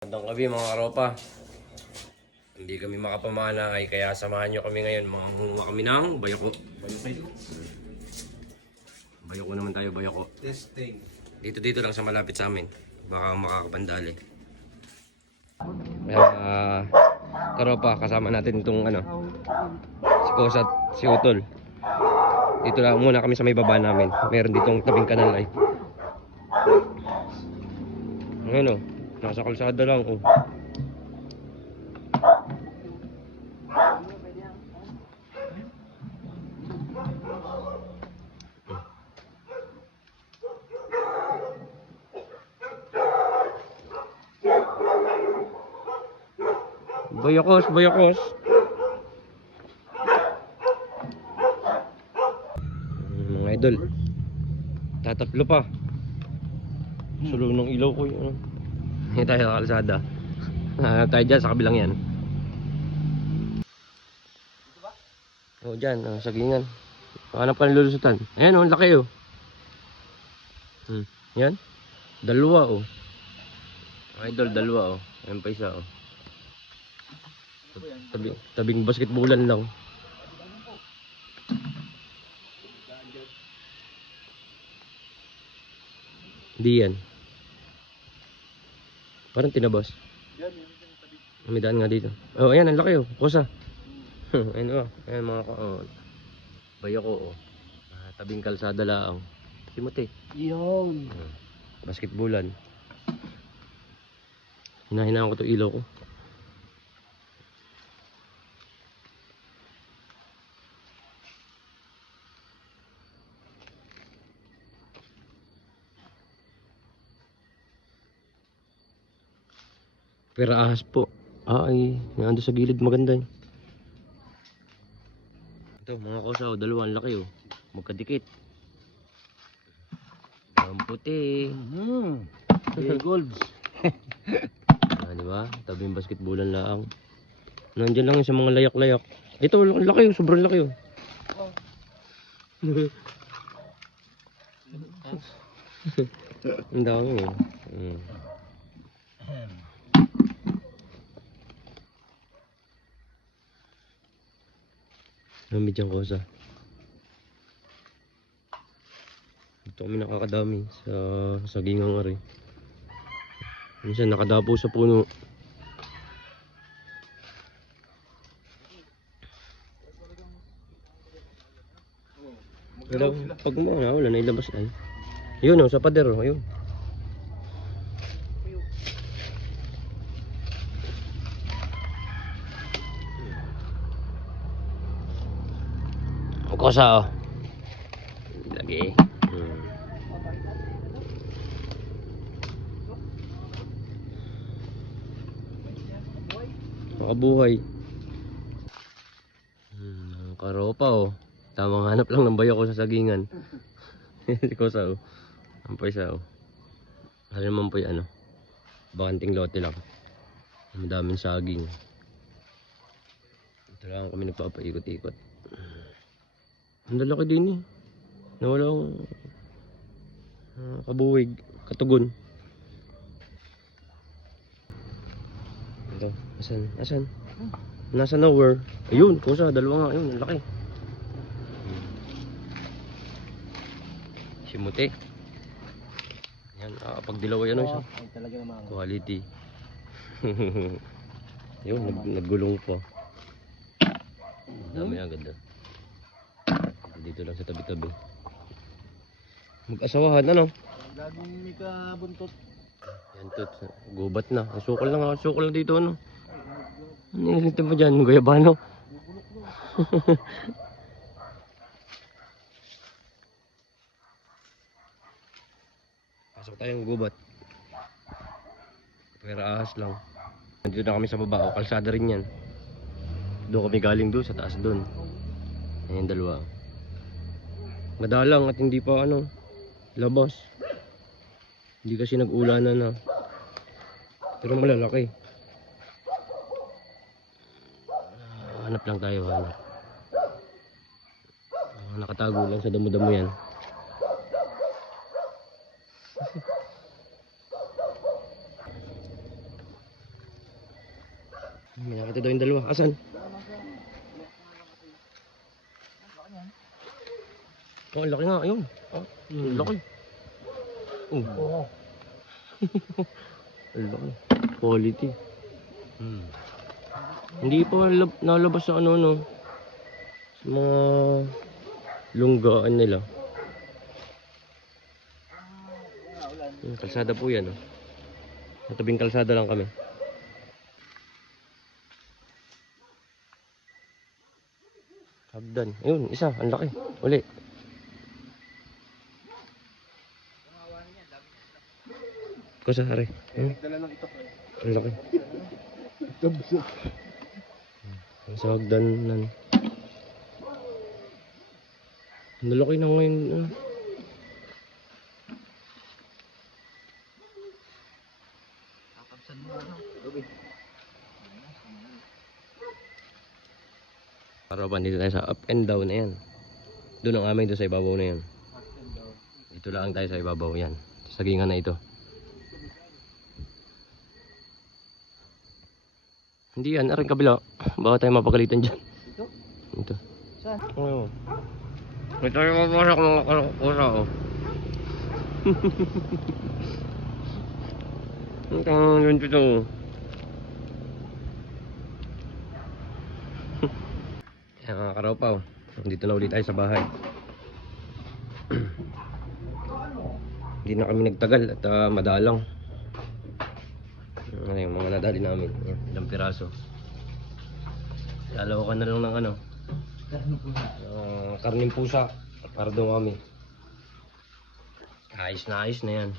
Magandang gabi mga karopa. Hindi kami makapamana ay kaya samahan nyo kami ngayon. Mangunguha kami ng bayoko. Bayoko naman tayo, bayoko. Testing. Dito lang sa malapit sa amin. Baka makakapandali. Kaya karopa, kasama natin itong si Kos at si Utol. Dito lang muna kami sa may baba namin. Meron ditong tabing kanal ay. Ngayon nasa kalsada lang Bayokos, bayokos. Mga idol. Tatatlo pa. Sulong ng ilaw ko yun. Hindi tayo sa kalsada. Tayo dyan sa kabilang yan. Dyan, sagingan. Hanap ka ng lulusutan. Ayan ang laki Yan. Dalawa Idol, dalawa Ayan pa isa Tabing basketballan lang. Hindi yan. Parang tinabas. May daan nga dito. Ayan, ang laki Kosa. Ayan ayan mga bayoko tabing kalsada lang. Simuti. Yun. Basketballan. Hinahinaan ko to ilaw ko. Pero ahas po. Ay, nando sa gilid maganda Ito mga kosa dalawa ang laki magkadikit. Ang puti. Golds. Diba? Tabing basketballan lang. Nandiyan lang sa mga layak-layak. Ito ang laki sobrang laki Ang dami Dami dyan kosa. Dito kami nakakadami sa sagingang ari. Minsan nakadapo sa puno. Pag wala na ilabas ay. Yun sa pader ayun. Kosa lagi. Makabuhay. Karopa tamang hanap lang ng bayo ko sa sagingan. Si Kosa ang paisa Alam naman po yung bakanting lote lang. Madaming saging. Ito lang kami nagpapaikot-ikot. Ang lalaki din nawala akong kabuwig, katugon. Ito, asan? Nasa nowhere. Ayun, Kosa, dalawa nga, ayun, ang laki. Simuti. Yan, pag dilaw siya. Talaga naman. Quality. Yun, naggulong pa. Dami agad Dito lang sa tabi-tabi. Mag-asawahan Laging may kabuntot. Yan gubat na. Sukol na dito Nilito pa dyan, guyabano. Pasok tayong gubat. Pero ahas lang. Nandito na kami sa baba kalsada rin yan. Doon kami galing doon sa taas doon. Ayan dalawa. Madalang at hindi pa labas. Hindi kasi nag-ulanan na. Pero malalaki. Hanap lang tayo nakatago lang sa damo-damo yan. May nakita daw yung dalawa. Asan? Oh, ang laki nga. Ayun. Oh, ang laki. Oo. Ang laki. Quality. Hindi pa nalabas sa ano, no. Sa mga lunggaan nila. Kalsada po yan, oh. Sa tabing kalsada lang kami. Hagdan. Ayun, isa. Ang laki. Uli. Kusa, hari. Dala ng ito. Ang laki. Sa hagdan nan. Ang laki na ngayon. Kakabsan mo ano. Gabi. Para pa dito tayo sa up and down na yan. Doon ang amin, doon sa ibabaw na yan. Dito lang tayo sa ibabaw yan. Sa gingan na ito. Hindi yan, aring kabila. Baka tayo mapagalitan dyan. Ito? Ito. Saan? Oo. May tayo mapasak mga kusa, oh. Ang tangan dito. Yan mga karopaw. Dito na ulit tayo sa bahay. Hindi na kami nagtagal at madalang. Ano yung mga nadali namin. Yan, ilang piraso. Lalawakan na lang ng ano. Karning pusa. Para doon kami. Ayos na yan.